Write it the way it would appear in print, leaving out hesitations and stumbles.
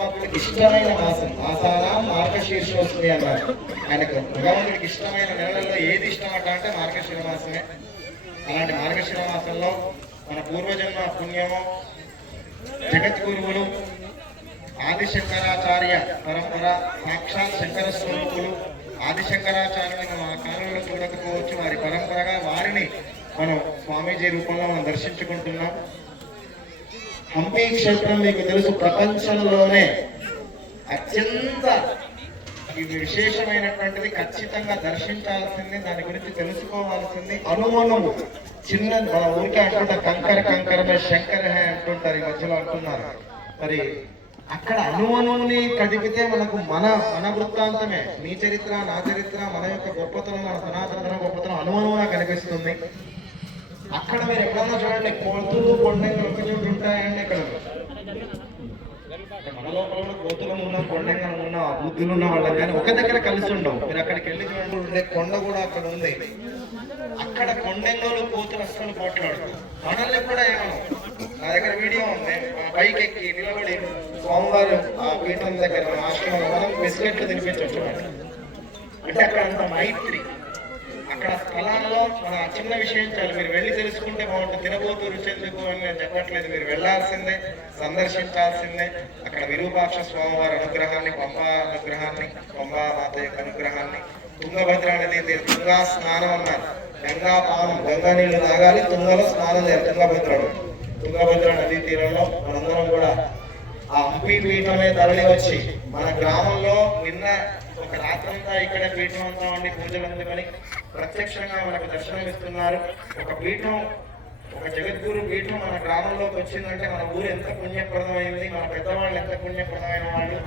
భగవంతుడికి ఇష్టమైన మాసం మాసానాం మార్గశీర్షోస్తుంది అన్నారు. ఆయనకు భగవంతుడికి ఇష్టమైన నెలల్లో ఏది ఇష్టం అంటే మార్గశిర మాసమే. అలాంటి మార్గశిర మాసంలో మన పూర్వజన్మ పుణ్యము జగద్గురువులు ఆదిశంకరాచార్య పరంపర సాక్షాత్ శంకర స్వరూపులు ఆదిశంకరాచార్యులను మన కాలంలో చూడకపోవచ్చు. వారి పరంపరగా వారిని మనం స్వామీజీ రూపంలో మనం దర్శించుకుంటున్నాం. హంపి క్షేత్రం మీకు తెలుసు, ప్రపంచంలోనే అత్యంత విశేషమైనటువంటిది. ఖచ్చితంగా దర్శించాల్సింది, దాని గురించి తెలుసుకోవాల్సింది. అనుమనము చిన్న మన ఊరికే అంటుంటారు, కంకర కంకరమే శంకర హే అంటుంటారు, ఈ మధ్యలో అంటున్నారు. మరి అక్కడ అనుమనుని కదిపితే మనకు మన మన వృత్తాంతమే, నీ చరిత్ర నా చరిత్ర, మన యొక్క గొప్పతనం, మన సనాతన గొప్పతనం అనుమనుగా కనిపిస్తుంది. అక్కడ మీరు ఎప్పుడన్నా చూడండి, కోతులు కొండంగలు ఒక చోటు ఉంటాయండి. ఇక్కడ మన లోపల కూడా కోతులు ఉన్న కొండంగలు ఉన్న బుద్ధులు ఉన్న వాళ్ళకి కానీ ఒక దగ్గర కలిసి ఉండవు. మీరు అక్కడికి వెళ్ళి చూడండి, కొండ కూడా అక్కడ ఉంది. అక్కడ కొండంగలు కోతులు అస్సలు పోట్లాడు. మనల్ని కూడా ఏమన్నా, నా దగ్గర వీడియో ఉంది, పైకి ఎక్కి నిలబడి సోమవారం ఆ పీఠం దగ్గర ఆశ్రమంలో మనం బిస్కెట్లు తినిపించవచ్చు. అంటే అక్కడ అంత మైత్రి. అక్కడ స్థలాల్లో మన చిన్న విషయం చాలు, మీరు వెళ్ళి తెలుసుకుంటే బాగుంటుంది. తినబోతూ రుచెందుకు అని నేను చెప్పట్లేదు, మీరు వెళ్ళాల్సిందే, సందర్శించాల్సిందే. అక్కడ విరూపాక్ష స్వామివారి అనుగ్రహాన్ని, పంబా అనుగ్రహాన్ని, పంబా మాత యొక్క అనుగ్రహాన్ని, తుంగభద్ర నది తుంగా స్నానం అన్నారు. గంగా పానం, గంగా నీళ్లు తాగాలి, తుంగలో స్నానం చేయాలి. తుంగభద్ర నదీ తీరంలో మనందరం కూడా ఆ హంపి పీఠమే తరలి వచ్చి మన గ్రామంలో నిన్న ఒక రాత్రంతా ఇక్కడ పీఠం అంతా ఉండి పూజలు అందుకని ప్రత్యక్షంగా మనకు దర్శనమిస్తున్నారు. ఒక పీఠం, ఒక జగద్గురు పీఠం మన గ్రామంలోకి వచ్చిందంటే మన ఊరు ఎంత పుణ్యప్రదమైంది, మన పెద్దవాళ్ళు ఎంత పుణ్యప్రదమైన వాళ్ళు.